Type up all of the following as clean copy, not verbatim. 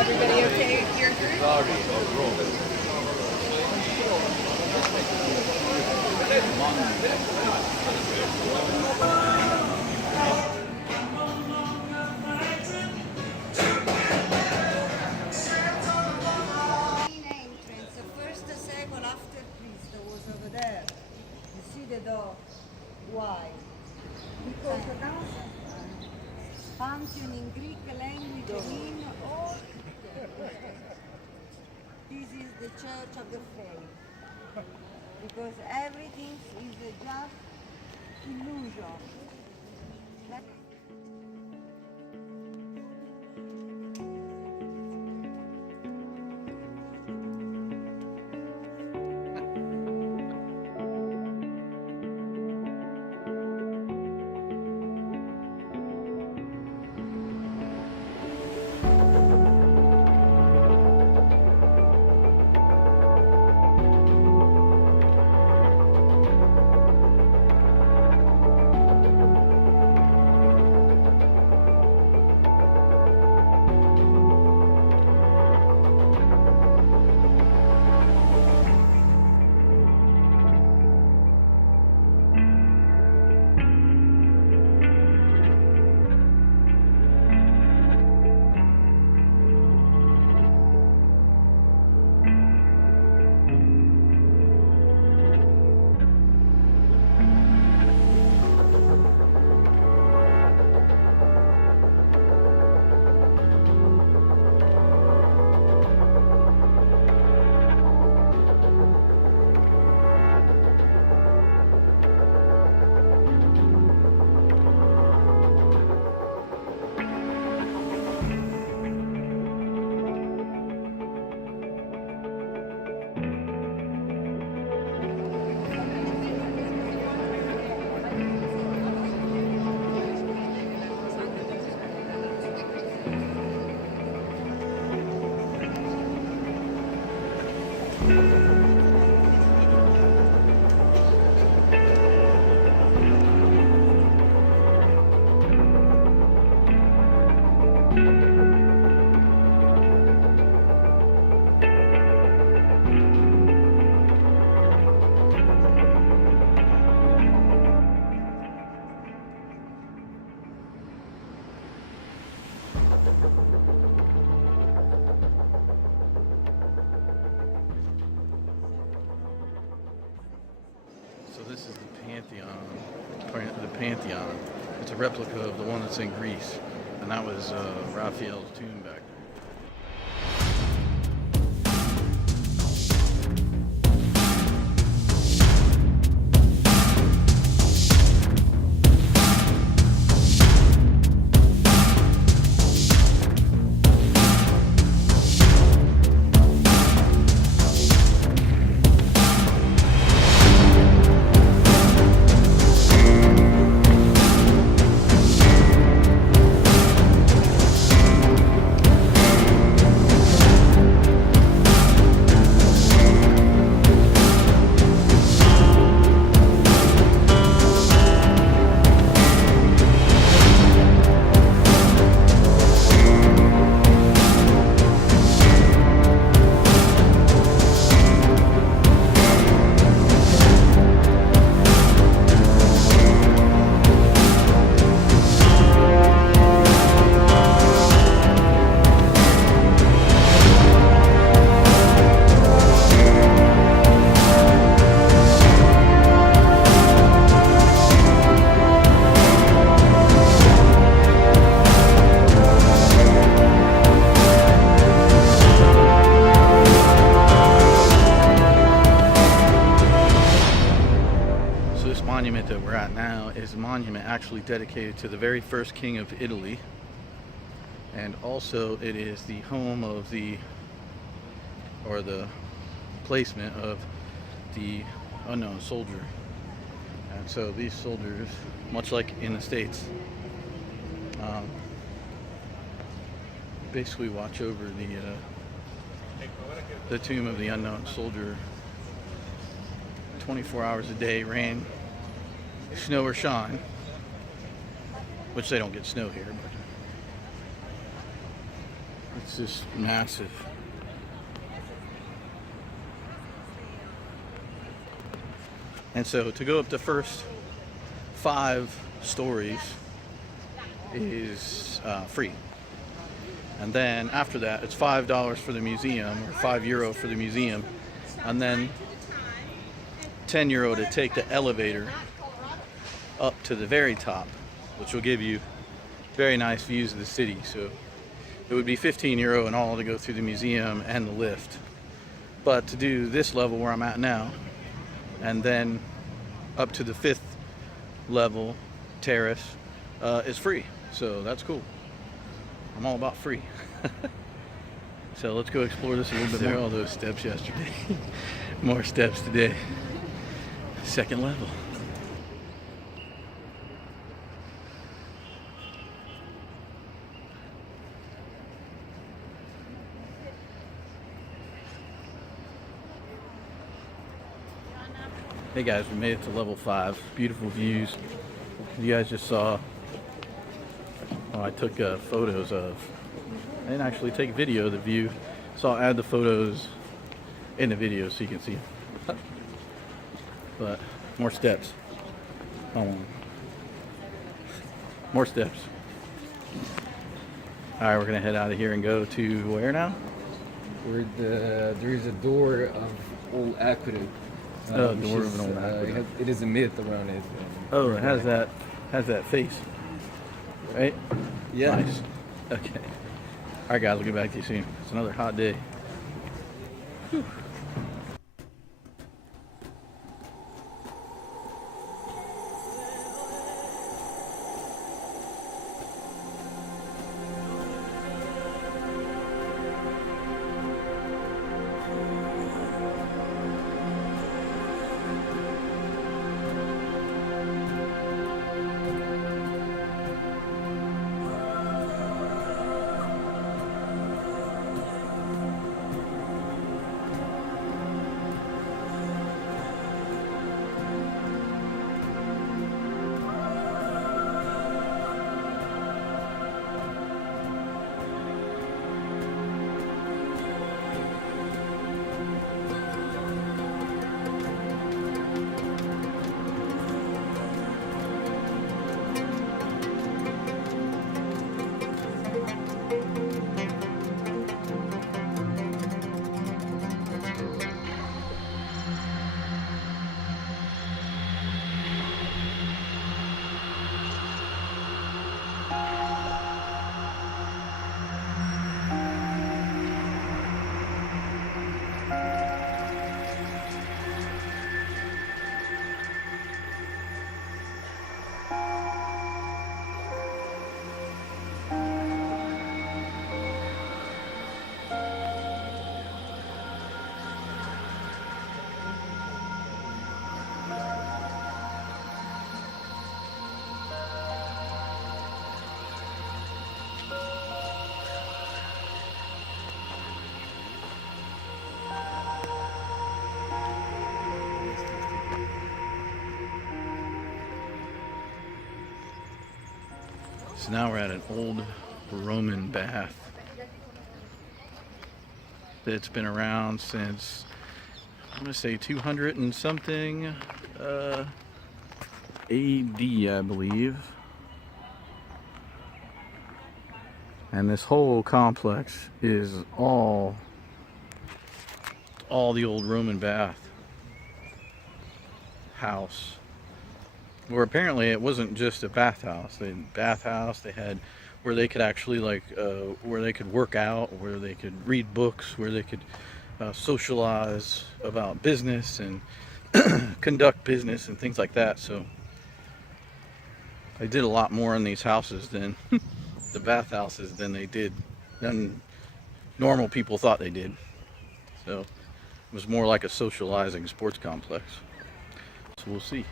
Everybody okay with your group? The first second after Christ was over there. You see the dog. Why? Because the pantheon in Greek language mean all. This is the church of the faith. Because everything is just illusion. Pantheon. It's a replica of the one that's in Greece, and that was Raphael's tomb back there. Actually dedicated to the very first king of Italy, and also it is the home of the placement of the unknown soldier. And so these soldiers, much like in the States, basically watch over the tomb of the unknown soldier 24 hours a day, rain, snow or shine, which they don't get snow here. It's just massive. And so to go up the first 5 stories is free. And then after that, it's $5 for the museum, or €5 for the museum, and then €10 to take the elevator up to the very top, which will give you very nice views of the city. So it would be €15 in all to go through the museum and the lift. But to do this level where I'm at now, and then up to the 5th level terrace, is free. So that's cool. I'm all about free. So let's go explore this a little bit. There are all those steps yesterday. More steps today. 2nd level. Hey guys, we made it to level 5. Beautiful views. You guys just saw. Oh, I took photos of. I didn't actually take video of the view, so I'll add the photos in the video so you can see. But more steps. Hold on. More steps. All right, we're gonna head out of here and go to where now? There is a door of old aqueduct. Door of an old aqueduct. It is a myth around it. Oh, it has that face, right? Yeah. Nice. Okay. All right, guys, we'll get back to you soon. It's another hot day. Whew. So now we're at an old Roman bath that's been around since, I'm going to say 200 and something AD, I believe. And this whole complex is all the old Roman bath house. Where apparently it wasn't just a bathhouse. They had bathhouse. They had where they could actually where they could work out, where they could read books, where they could socialize about business and conduct business and things like that. So they did a lot more in these houses than the bathhouses than normal people thought they did. So it was more like a socializing sports complex. So we'll see.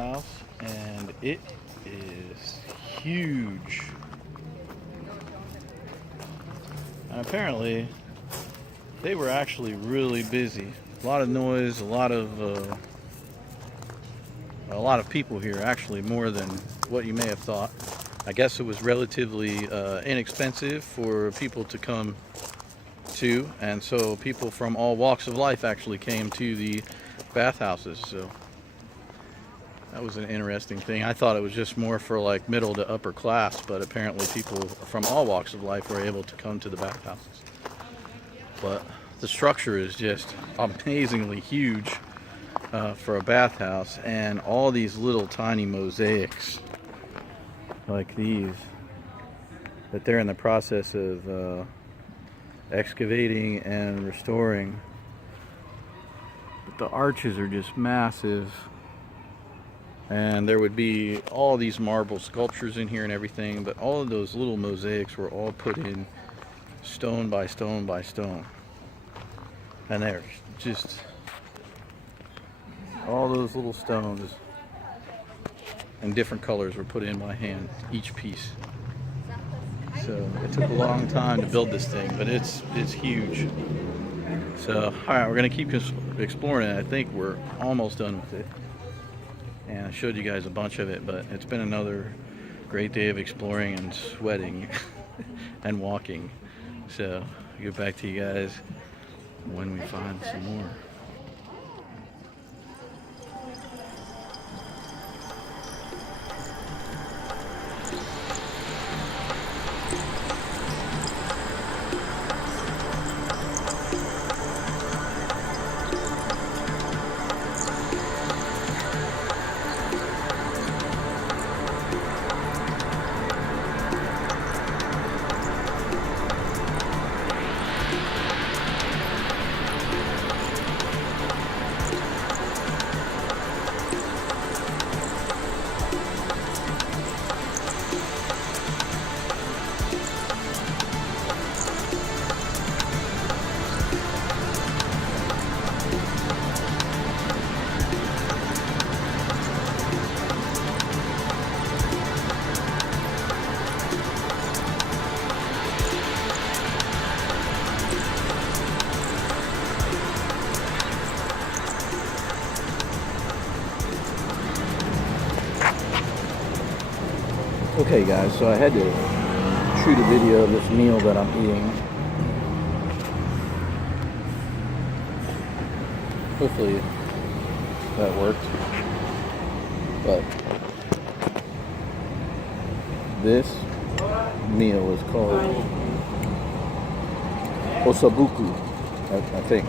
bathhouse, and it is huge. And apparently, they were actually really busy. A lot of noise, a lot of people here, actually more than what you may have thought. I guess it was relatively inexpensive for people to come to, and so people from all walks of life actually came to the bathhouses. So that was an interesting thing. I thought it was just more for like middle to upper class, but apparently people from all walks of life were able to come to the bathhouses. But the structure is just amazingly huge for a bathhouse, and all these little tiny mosaics like these that they're in the process of excavating and restoring. But the arches are just massive, and there would be all these marble sculptures in here and everything, but all of those little mosaics were all put in stone by stone by stone. And there's just all those little stones and different colors were put in by hand, each piece. So it took a long time to build this thing, but it's huge. So all right, we're gonna keep exploring it. I think we're almost done with it, and I showed you guys a bunch of it, but it's been another great day of exploring and sweating and walking. So I'll get back to you guys when we find some more. Okay guys, so I had to shoot a video of this meal that I'm eating. Hopefully that worked. But this meal is called osabuku, I think.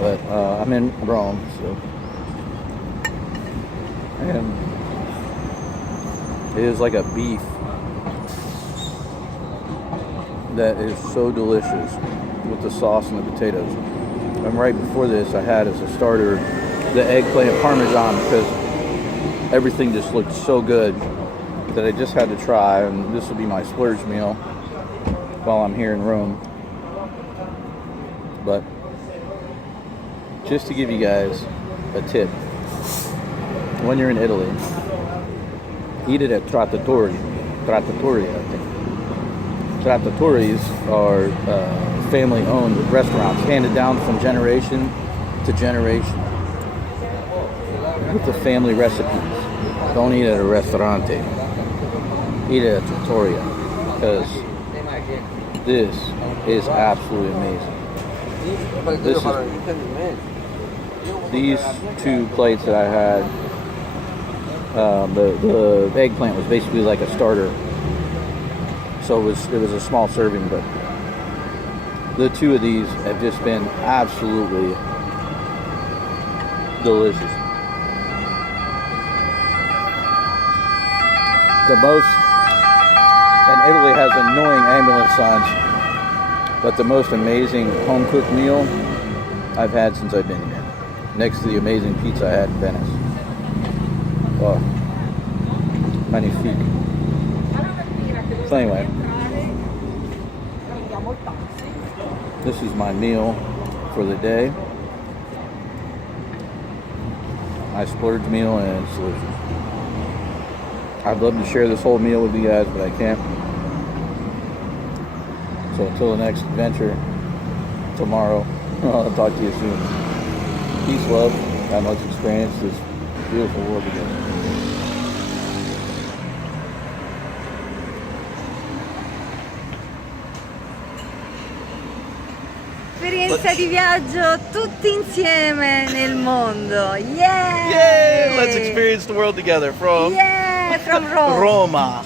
But I'm in Rome, so. And it is like a beef that is so delicious with the sauce and the potatoes. And right before this, I had as a starter the eggplant parmesan, because everything just looked so good that I just had to try, and this would be my splurge meal while I'm here in Rome. But just to give you guys a tip, when you're in Italy, eat it at trattori, I think. Trattoris are family-owned restaurants, handed down from generation to generation with the family recipes. Don't eat at a restaurante. Eat it at trattoria, because this is absolutely amazing. These two plates that I had. The eggplant was basically like a starter, so it was a small serving, but the two of these have just been absolutely delicious. And Italy has annoying ambulance signs, but the most amazing home cooked meal I've had since I've been here, next to the amazing pizza I had in Venice. Oh, magnifique. So anyway, this is my meal for the day. my splurge meal, and it's delicious. I'd love to share this whole meal with you guys, but I can't. So until the next adventure tomorrow, I'll talk to you soon. Peace, love, and let's experience this beautiful world together. Esperienza di viaggio tutti insieme nel mondo. Yeah! Yay! Let's experience the world together from Yeah! From Rome. Roma.